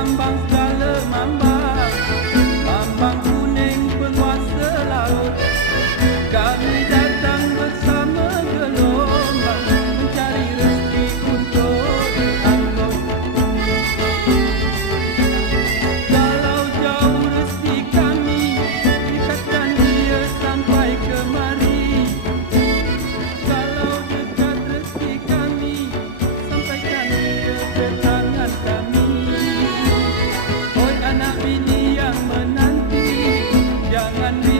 Bambang segala mambang Bambang kuning penguasa laut. Kami datang bersama gelombang Mencari rezeki untuk anggung Kalau jauh rezeki kami Ikatkan dia sampai kemari. Kalau dekat rezeki kami Sampaikan dia ke and dia